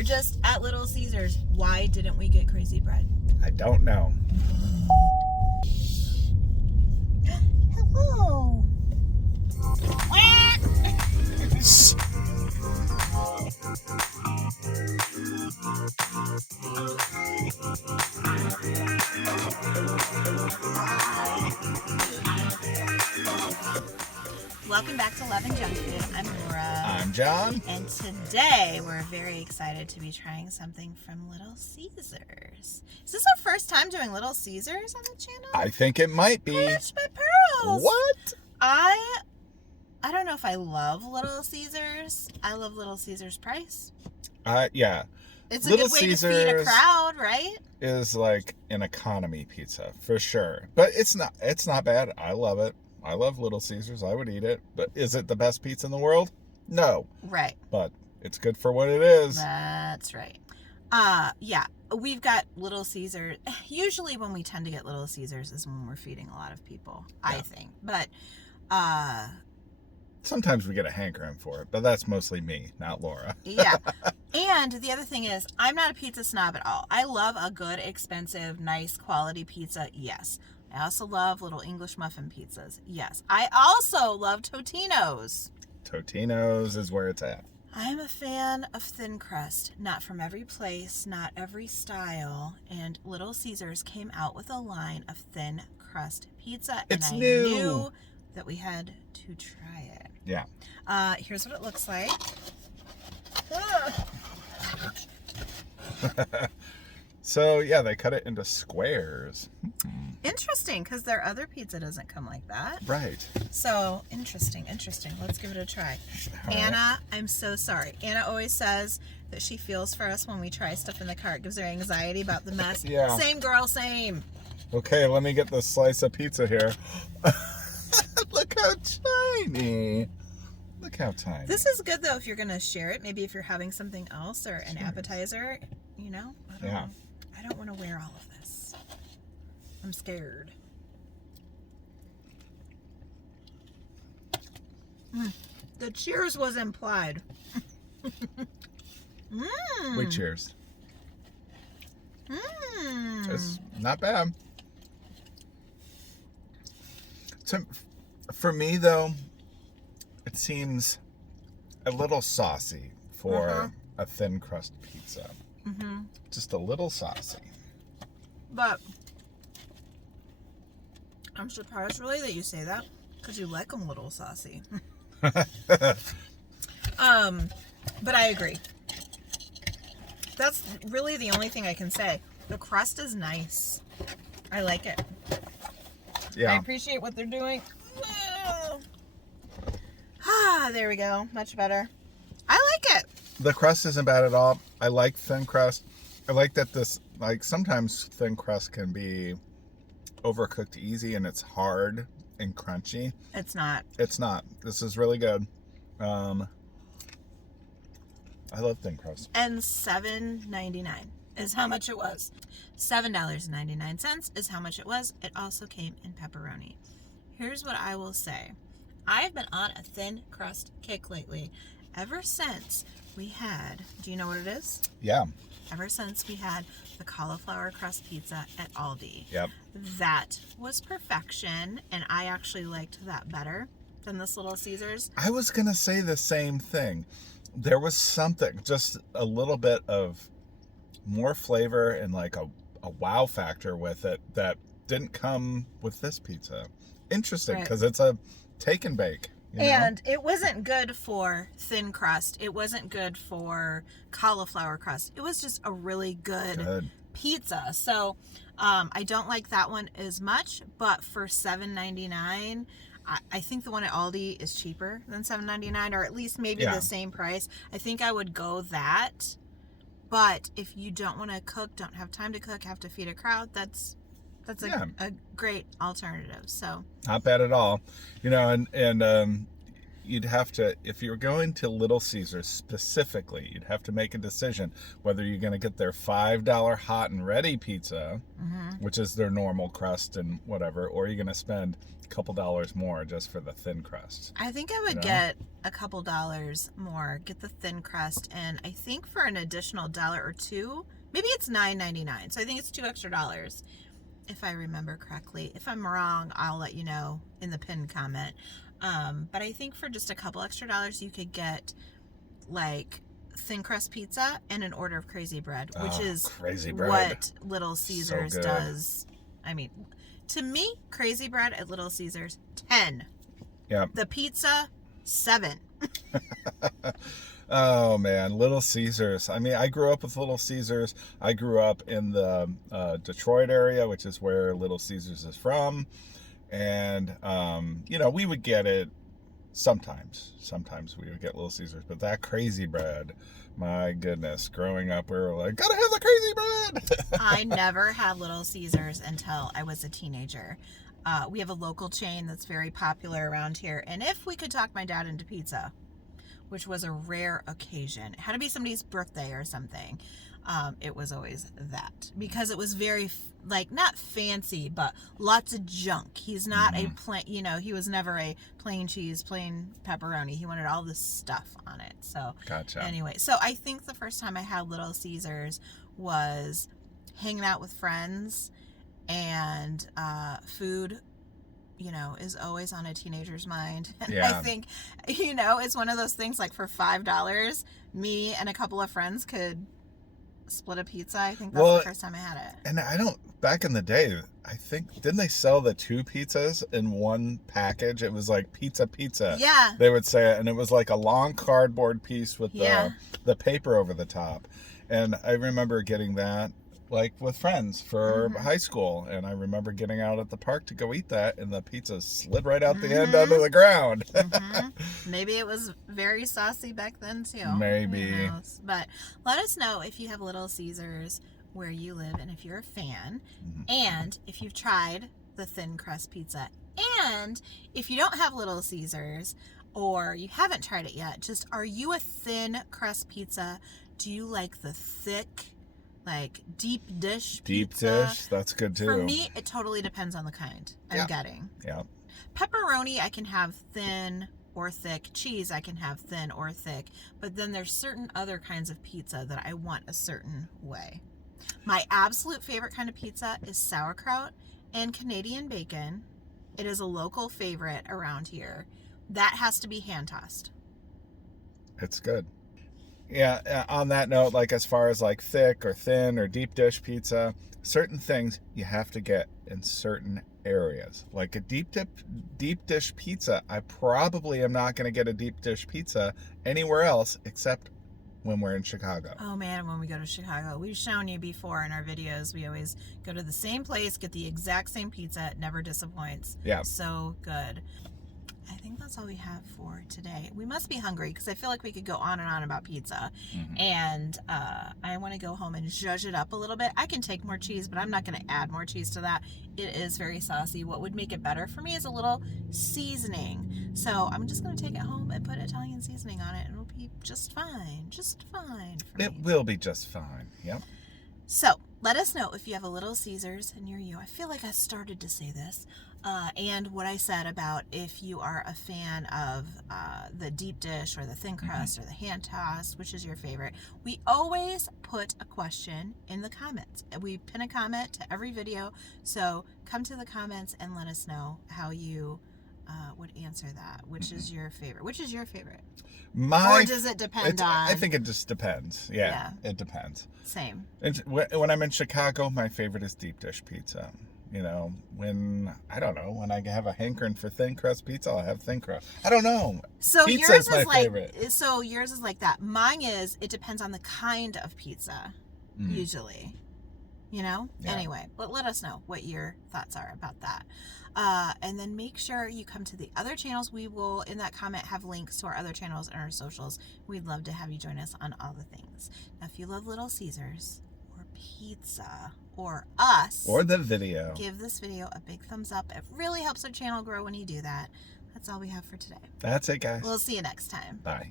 or just at Little Caesars, why didn't we get crazy bread? I don't know. Hello. Welcome back to Love and Junk Food. I'm Laura. I'm John. And today we're very excited to be trying something from Little Caesars. Is this our first time doing Little Caesars on the channel? I think it might be. Clutch my pearls. What? I don't know if I love Little Caesars. I love Little Caesars price. Yeah. It's a Little good way to feed a Caesars crowd, right? Is like an economy pizza for sure, but it's not bad. I love it. I love Little Caesars. I would eat it. But is it the best pizza in the world? No. Right. But it's good for what it is. That's right. Yeah, we've got Little Caesars. Usually when we tend to get Little Caesars is when we're feeding a lot of people, I think. But sometimes we get a hankering for it, but that's mostly me, not Laura. yeah. And the other thing is, I'm not a pizza snob at all. I love a good, expensive, nice quality pizza. Yes. I also love little English muffin pizzas. Yes. I also love Totino's. Totino's is where it's at. I'm a fan of thin crust. Not from every place, not every style. And Little Caesars came out with a line of thin crust pizza. It's and I new. knew that we had to try it. Yeah. Here's what it looks like. So, yeah, they cut it into squares. Interesting, because their other pizza doesn't come like that. Right. So, interesting. Let's give it a try. All Anna, right. I'm so sorry. Anna always says that she feels for us when we try stuff in the car. It gives her anxiety about the mess. Yeah. Same girl, same. Okay, let me get this slice of pizza here. Look how tiny. Look how tiny. This is good, though, if you're going to share it. Maybe if you're having something else or an Sure. appetizer, you know? I don't know. I don't want to wear all of this. I'm scared. The cheers was implied. Wait, cheers. Mm. It's not bad. So, for me, though, it seems a little saucy for a thin crust pizza. Mm-hmm. Just a little saucy. But I'm surprised really that you say that, because you like them a little saucy. But I agree. That's really the only thing I can say. The crust is nice. I like it. Yeah. I appreciate what they're doing. There we go. Much better. I like it. The crust isn't bad at all. I like thin crust. I like that sometimes thin crust can be overcooked easy and it's hard and crunchy. It's not. It's not. This is really good. I love thin crust. And $7.99 is how much it was. $7.99 is how much it was. It also came in pepperoni. Here's what I will say. I've been on a thin crust kick lately. Ever since we had, do you know what it is? Yeah. Ever since we had the cauliflower crust pizza at Aldi. Yep. That was perfection, and I actually liked that better than this Little Caesars. I was going to say the same thing. There was something, just a little bit of more flavor and like a wow factor with it that didn't come with this pizza. Interesting, because it's a take and bake. You know? And it wasn't good for thin crust. It wasn't good for cauliflower crust. It was just a really good pizza. So I don't like that one as much, but for $7.99, I think the one at Aldi is cheaper than $7.99, or at least maybe the same price. I think I would go that. But if you don't want to cook, don't have time to cook, have to feed a crowd, that's a great alternative. So not bad at all. You know, and you'd have to, if you're going to Little Caesars specifically, you'd have to make a decision whether you're going to get their $5 hot and ready pizza, which is their normal crust and whatever, or you're going to spend a couple dollars more just for the thin crust. I think I would get a couple dollars more, get the thin crust, and I think for an additional $1 or $2, maybe it's $9.99. So I think it's $2 extra, if I remember correctly. If I'm wrong, I'll let you know in the pinned comment. But I think for just a couple extra dollars, you could get like thin crust pizza and an order of crazy bread, which is crazy bread. What Little Caesars So does. I mean, to me, crazy bread at Little Caesars, 10. Yeah. The pizza, 7. Oh man, Little Caesars. I mean, I grew up with Little Caesars. I grew up in the Detroit area, which is where Little Caesars is from. And, we would get it sometimes. Sometimes we would get Little Caesars. But that crazy bread, my goodness, growing up, we were like, gotta have the crazy bread. I never had Little Caesars until I was a teenager. We have a local chain that's very popular around here. And if we could talk my dad into pizza, which was a rare occasion, it had to be somebody's birthday or something. It was always that, because it was very not fancy, but lots of junk. He's not a plain, he was never a plain cheese, plain pepperoni. He wanted all this stuff on it. So Gotcha. Anyway, so I think the first time I had Little Caesars was hanging out with friends, and food, is always on a teenager's mind. And Yeah. I think, it's one of those things like for $5, me and a couple of friends could split a pizza. I think that's the first time I had it. And back in the day, I think, didn't they sell the 2 pizzas in one package? It was like pizza. Yeah. They would say it, and it was like a long cardboard piece with the paper over the top. And I remember getting that like with friends for high school, and I remember getting out at the park to go eat that, and the pizza slid right out the end onto the ground. Maybe it was very saucy back then too. Maybe. Who knows? But let us know if you have Little Caesars where you live, and if you're a fan, and if you've tried the thin crust pizza, and if you don't have Little Caesars or you haven't tried it yet, just, are you a thin crust pizza? Do you like the thick, like deep dish pizza? Deep dish, that's good too. For me, it totally depends on the kind I'm getting. Yeah. Pepperoni, I can have thin or thick. Cheese, I can have thin or thick. But then there's certain other kinds of pizza that I want a certain way. My absolute favorite kind of pizza is sauerkraut and Canadian bacon. It is a local favorite around here. That has to be hand tossed. It's good. Yeah, on that note, like as far as like thick or thin or deep dish pizza, certain things you have to get in certain areas. Like a deep dish pizza, I probably am not going to get a deep dish pizza anywhere else except when we're in Chicago. Oh man, when we go to Chicago. We've shown you before in our videos, we always go to the same place, get the exact same pizza. It never disappoints. Yeah. So good. I think that's all we have for today. We must be hungry because I feel like we could go on and on about pizza. And I want to go home and zhuzh it up a little bit. I can take more cheese, but I'm not going to add more cheese to that. It is very saucy. What would make it better for me is a little seasoning. So I'm just going to take it home and put Italian seasoning on it, and it'll be just fine. Just fine for me. It will be just fine. Yep. So let us know if you have a Little Caesars near you. I feel like I started to say this. And what I said about if you are a fan of the deep dish or the thin crust or the hand tossed, which is your favorite. We always put a question in the comments. We pin a comment to every video. So come to the comments and let us know how you would answer that. Which is your favorite? Which is your favorite? Or does it depend on? I think it just depends. Yeah, it depends. Same. When I'm in Chicago, my favorite is deep dish pizza. When I have a hankering for thin crust pizza, I'll have thin crust. I don't know. So pizza yours is my like favorite. So yours is like that. Mine is, it depends on the kind of pizza, usually. Yeah. Anyway, but let us know what your thoughts are about that. And then make sure you come to the other channels. We will, in that comment, have links to our other channels and our socials. We'd love to have you join us on all the things. Now, if you love Little Caesars or pizza or us, or the video, give this video a big thumbs up. It really helps our channel grow when you do that. That's all we have for today. That's it, guys. We'll see you next time. Bye.